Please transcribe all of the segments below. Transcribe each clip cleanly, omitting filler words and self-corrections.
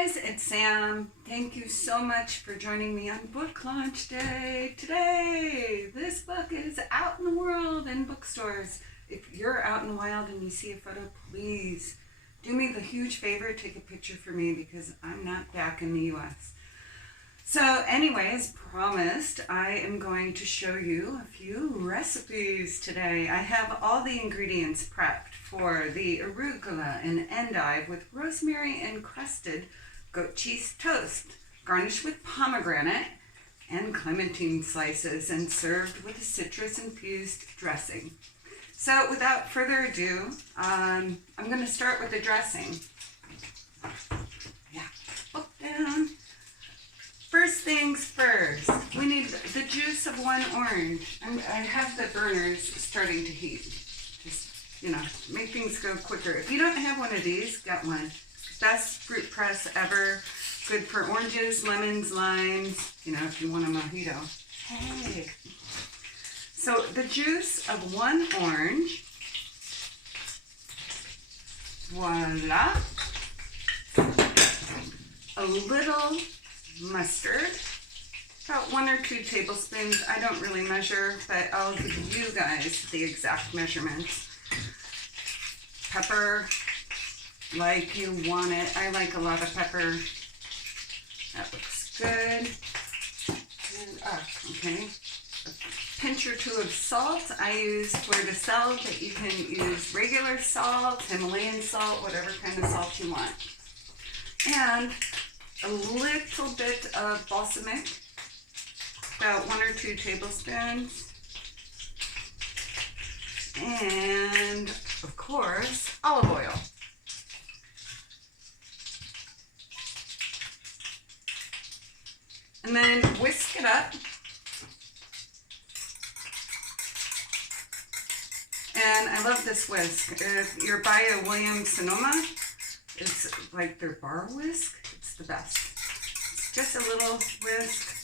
guys, it's Sam. Thank you so much for joining me on Book Launch Day. Today, this book is out in the world in bookstores. If you're out in the wild and you see a photo, please do me the huge favor, take a picture for me because I'm not back in the US. So anyways, promised, I am going to show you a few recipes today. I have all the ingredients prepped for the arugula and endive with rosemary encrusted goat cheese toast, garnished with pomegranate and clementine slices and served with a citrus-infused dressing. So without further ado, I'm going to start with the dressing. Yeah, book down. First things first, we need the juice of one orange. I have the burners starting to heat. Just, make things go quicker. If you don't have one of these, get one. Best fruit press ever. Good for oranges, lemons, limes, if you want a mojito. Hey. So the juice of one orange. Voila. A little mustard, about 1 or 2 tablespoons. I don't really measure, but I'll give you guys the exact measurements. Pepper, like you want it. I like a lot of pepper. That looks good. And, okay. A pinch or 2 of salt. I use Fleur de Sel, but you can use regular salt, Himalayan salt, whatever kind of salt you want. And a little bit of balsamic, about 1 or 2 tablespoons, and of course, olive oil. And then whisk it up. And I love this whisk. If you're by a Williams-Sonoma, it's like their bar whisk. It's the best. Just a little whisk.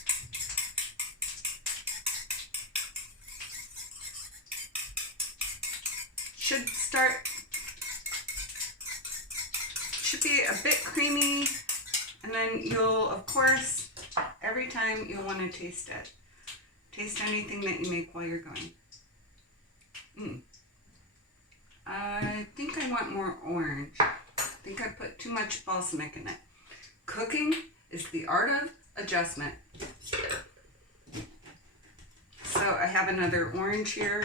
Should be a bit creamy, and then you'll, of course, every time you'll want to taste it. Taste anything that you make while you're going. I think I want more orange. I think I put too much balsamic in it. Cooking is the art of adjustment. So I have another orange here.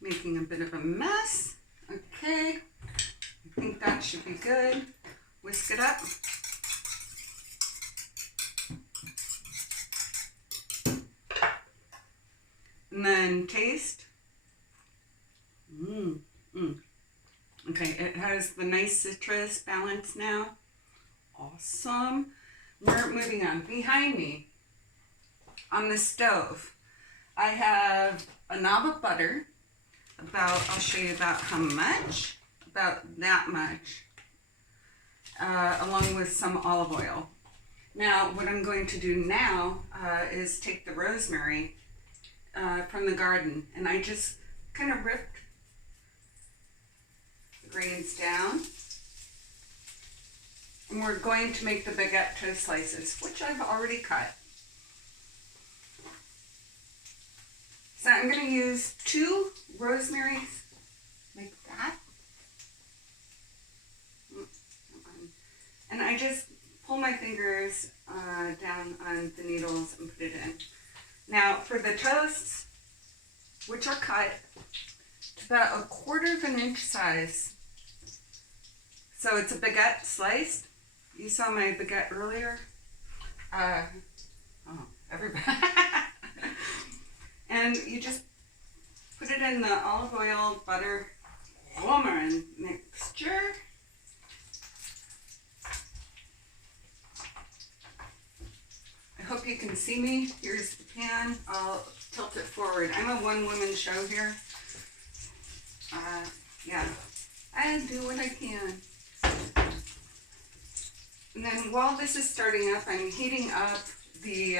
Making a bit of a mess. Okay, I think that should be good. Whisk it up. And then taste. Okay, it has the nice citrus balance now. Awesome. We're moving on. Behind me, on the stove, I have a knob of butter. I'll show you about how much. About that much. Along with some olive oil. Now, what I'm going to do now is take the rosemary from the garden, and I just kind of ripped the grains down, and we're going to make the baguette toast slices, which I've already cut. So I'm going to use 2 rosemaries like that, and I just pull my fingers down on the needles and put it in. Now, for the toasts, which are cut to about 1/4 of an inch size. So it's a baguette sliced. You saw my baguette earlier. Everybody. And you just put it in the olive oil, butter, romarin mixture. I hope you can see me. Here's the pan. I'll tilt it forward. I'm a one-woman show here. Yeah, I do what I can. And then while this is starting up, I'm heating up the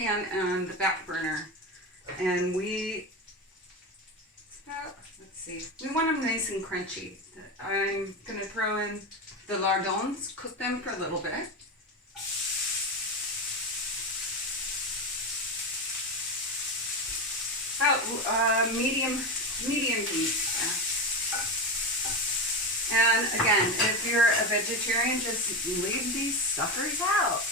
pan on the back burner. And let's see, we want them nice and crunchy. I'm gonna throw in the lardons, cook them for a little bit. About medium heat. Yeah. And again, if you're a vegetarian, just leave these suckers out.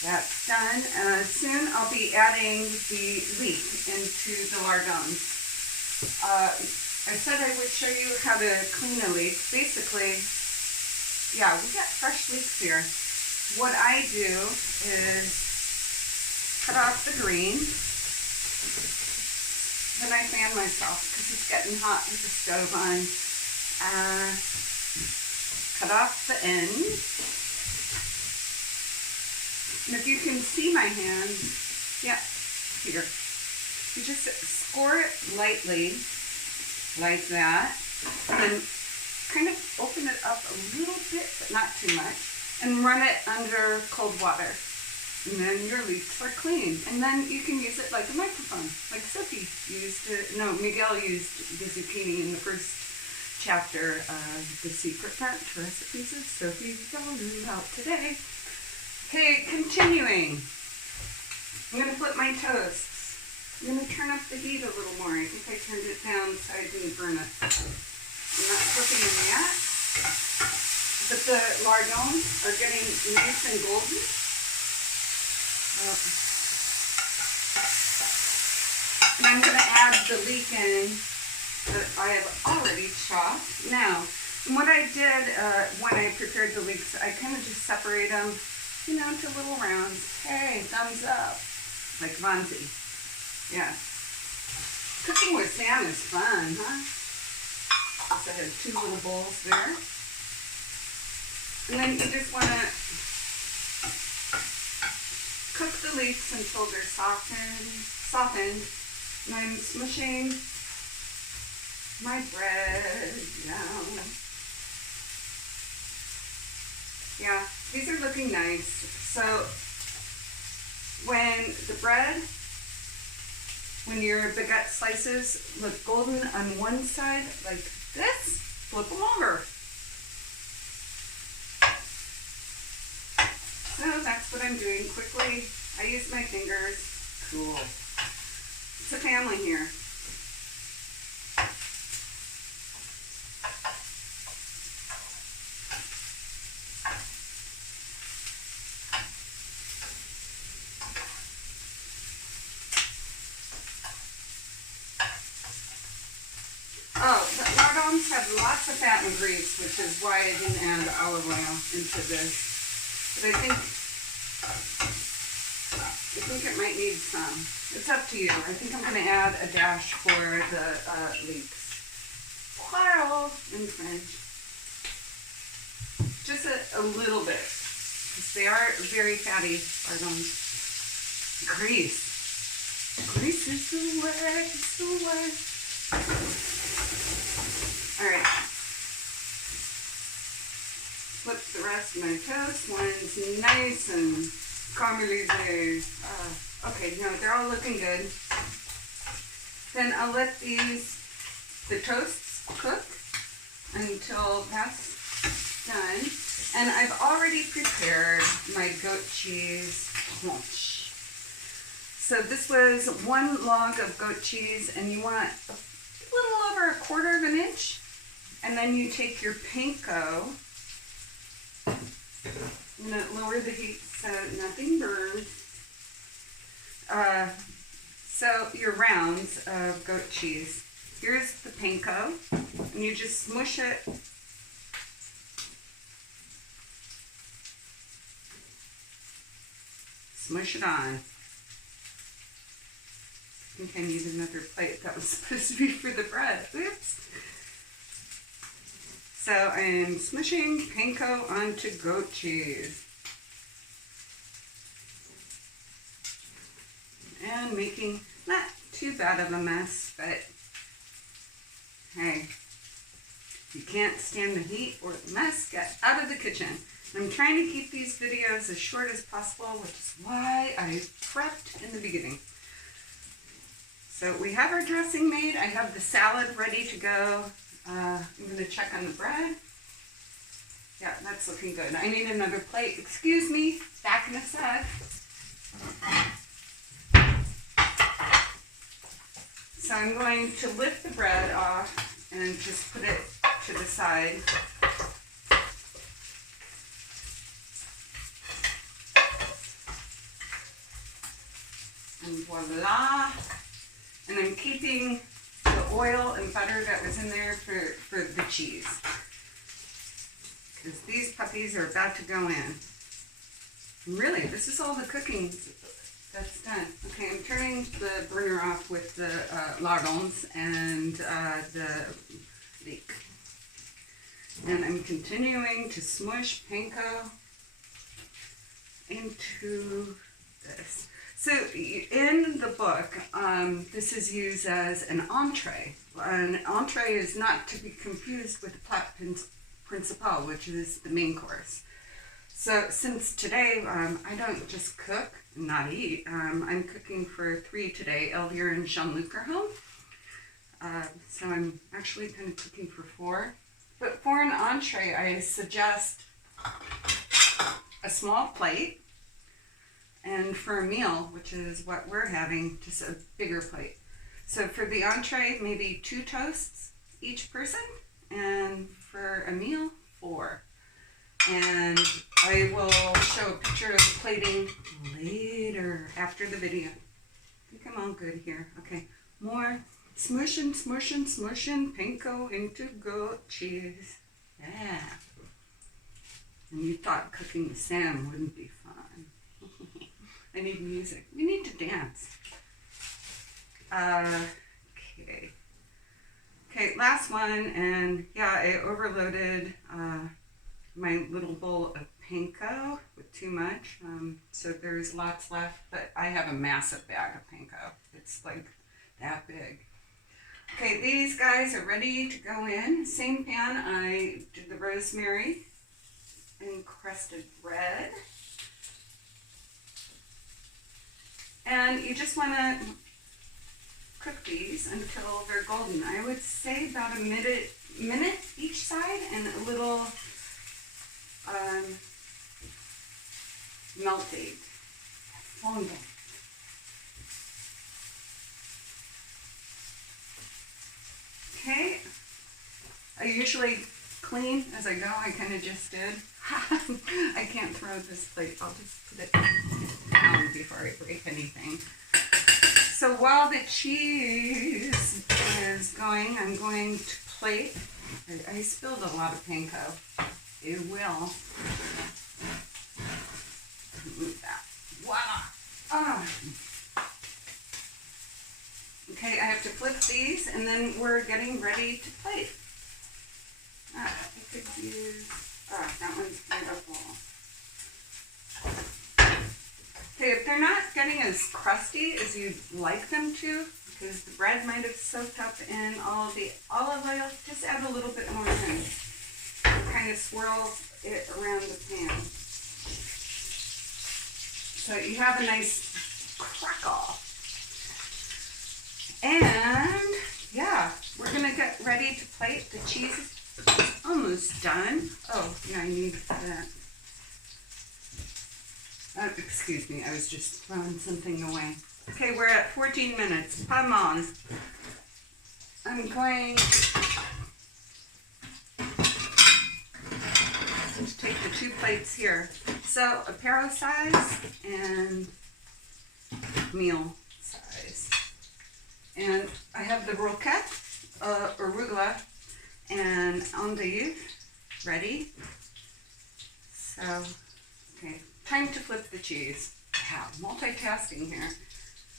That's done. Soon I'll be adding the leek into the lardons. I said I would show you how to clean a leek. Basically, yeah, we got fresh leeks here. What I do is cut off the green. Then I fan myself because it's getting hot with the stove on. Cut off the end. And if you can see my hand, yeah, here. You just score it lightly, like that. And then kind of open it up a little bit, but not too much. And run it under cold water. And then your leeks are clean. And then you can use it like a microphone, like Sophie used it. No, Miguel used the zucchini in the first chapter of The Secret French Recipes of Sophie about today. Okay, continuing. I'm going to flip my toasts. I'm going to turn up the heat a little more. I think I turned it down so I didn't burn it. I'm not flipping them yet. But the lardons are getting nice and golden. And I'm going to add the leek in that I have already chopped. Now, what I did when I prepared the leeks, I kind of just separate them, you know, into little rounds. Hey, thumbs up. Like Vonzi. Yeah. Cooking with Sam is fun, huh? So I have 2 little bowls there. And then you just want to cook the leeks until they're softened. And I'm smushing my bread down. Yeah, these are looking nice. So when your baguette slices look golden on one side like this, flip them over. So that's what I'm doing quickly. I use my fingers. Cool. It's a family here. Oh, the lardons have lots of fat and grease, which is why I didn't add olive oil into this. But I think it might need some. It's up to you. I think I'm going to add a dash for the leeks. Poirot in French. Just a little bit. Because they are very fatty lardons. Grease. Grease is the way. It's the way. Alright. Flip the rest of my toast. One's nice and caramelized. Okay, no, they're all looking good. Then I'll let the toasts cook until that's done. And I've already prepared my goat cheese haunch. So this was 1 log of goat cheese, and you want a little over 1/4 of an inch. And then you take your panko. I'm going to lower the heat so nothing burns. So your rounds of goat cheese. Here's the panko, and you just smush it. Smush it on. I think I need another plate. That was supposed to be for the bread. Oops. So I'm smushing panko onto goat cheese. And making not too bad of a mess, but hey, if you can't stand the heat or the mess, get out of the kitchen. I'm trying to keep these videos as short as possible, which is why I prepped in the beginning. So we have our dressing made. I have the salad ready to go. I'm going to check on the bread. Yeah, that's looking good. I need another plate. Excuse me, back in a sec. So I'm going to lift the bread off and just put it to the side. And voila. And I'm keeping the oil and butter that was in there for the cheese. Because these puppies are about to go in. And really, this is all the cooking that's done. Okay, I'm turning the burner off with the lardons and the leek. And I'm continuing to smush panko into this. So in the book, this is used as an entree. An entree is not to be confused with the plat principal, which is the main course. So since today I don't just cook and not eat, I'm cooking for 3 today. Elvira and Jean-Luc are home. So I'm actually kind of cooking for 4. But for an entree, I suggest a small plate. And for a meal, which is what we're having, just a bigger plate. So for the entree, maybe 2 toasts each person. And for a meal, 4. And I will show a picture of the plating later, after the video. I think I'm all good here. Okay, more smushing, smushing, smushing panko into goat cheese. Yeah. And you thought cooking with Sam wouldn't be fun. I need music. We need to dance. Okay. Okay, last one, and yeah, I overloaded my little bowl of panko with too much, so there's lots left, but I have a massive bag of panko. It's like that big. Okay, these guys are ready to go in. Same pan, I did the rosemary and crusted bread. And you just want to cook these until they're golden. I would say about a minute each side, and a little melted. Fondant. Okay. I usually clean as I go. I kind of just did. I can't throw this plate. I'll just put it down before I break anything. So while the cheese is going, I'm going to plate. I spilled a lot of panko. It will. Move that. Voila. Ah. Okay, I have to flip these, and then we're getting ready to plate. I could use, that one's beautiful. Okay, if they're not getting as crusty as you'd like them to, because the bread might have soaked up in all of the olive oil, just add a little bit more in. Kind of swirl it around the pan. So you have a nice crackle. And yeah, we're gonna get ready to plate. The cheese is almost done. Oh, yeah, I need that. Excuse me, I was just throwing something away. Okay, we're at 14 minutes. Come on. I'm going to take the 2 plates here. So, apéro size and meal size. And I have the roquette, arugula, and endive ready. So, okay, time to flip the cheese. Wow, multitasking here.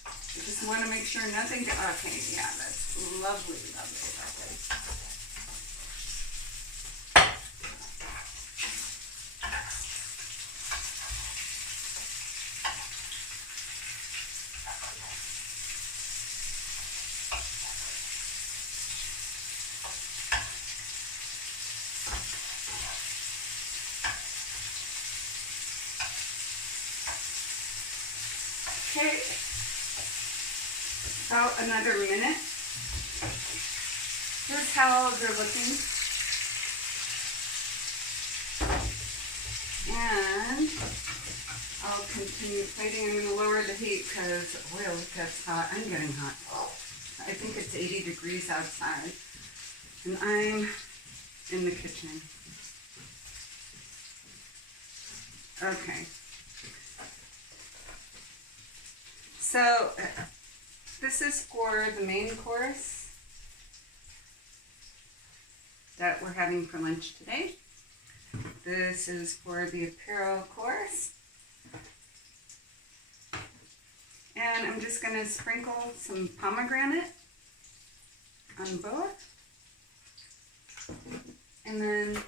I just want to make sure nothing, okay, yeah, that's lovely, lovely, lovely. Okay, about another minute. Here's how they're looking. And I'll continue plating. I'm going to lower the heat because oil gets hot. I'm getting hot. I think it's 80 degrees outside. And I'm in the kitchen. Okay. So this is for the main course that we're having for lunch today. This is for the apero course. And I'm just going to sprinkle some pomegranate on both. And then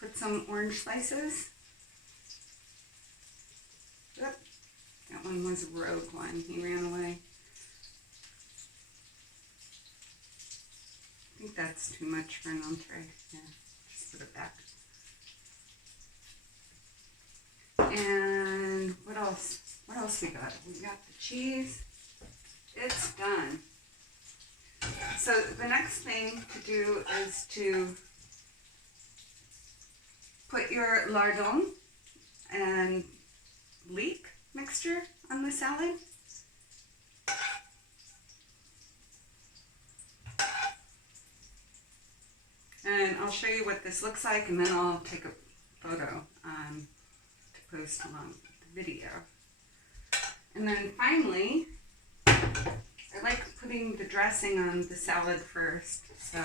put some orange slices. Oop, that one was a rogue one. He ran away. I think that's too much for an entree. Yeah, just put it back. And what else? What else we got? We got the cheese. It's done. So the next thing to do is to put your lardon and leek mixture on the salad. And I'll show you what this looks like, and then I'll take a photo to post along with the video. And then finally, I like putting the dressing on the salad first. So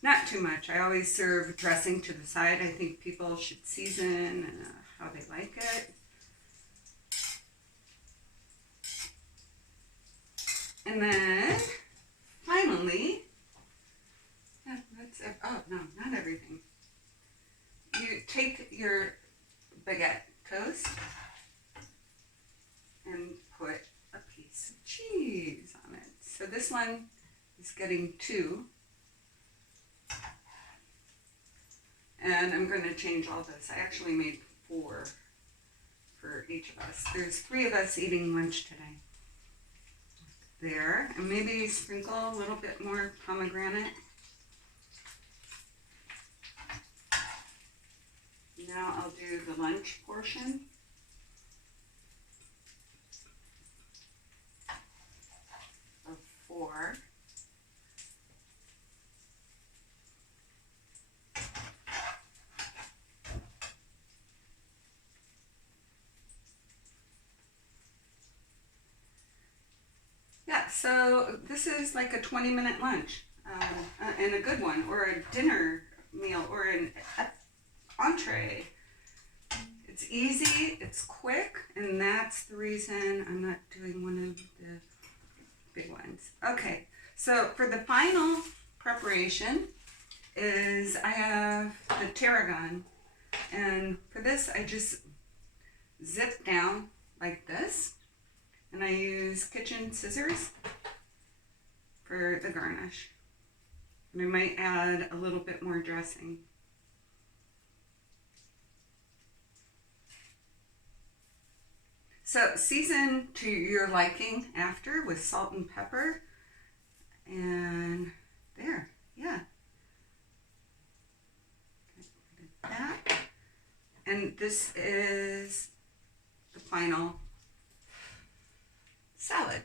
not too much. I always serve dressing to the side. I think people should season how they like it. And then finally, yeah, that's it. Oh no, not everything. You take your baguette toast and put a piece of cheese on it. So this one is getting 2. And I'm going to change all this. I actually made 4 for each of us. There's 3 of us eating lunch today. There. And maybe sprinkle a little bit more pomegranate. Now I'll do the lunch portion. Of 4. Yeah, so this is like a 20-minute lunch, and a good one, or a dinner meal, or an entree. It's easy, it's quick, and that's the reason I'm not doing one of the big ones. Okay, so for the final preparation is I have the tarragon, and for this I just zip down like this, and I use kitchen scissors for the garnish. And I might add a little bit more dressing. So season to your liking after with salt and pepper. And there, yeah. Like that. And this is the final salad.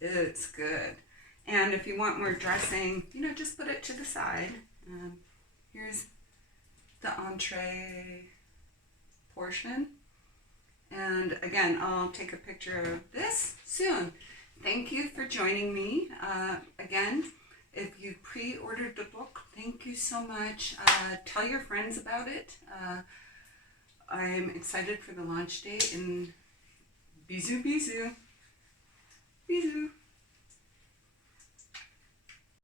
It's good. And if you want more dressing, just put it to the side. Here's the entree portion. And again, I'll take a picture of this soon. Thank you for joining me. Again, if you pre-ordered the book, thank you so much. Tell your friends about it. I'm excited for the launch date, and bisous, bisous. Bisous.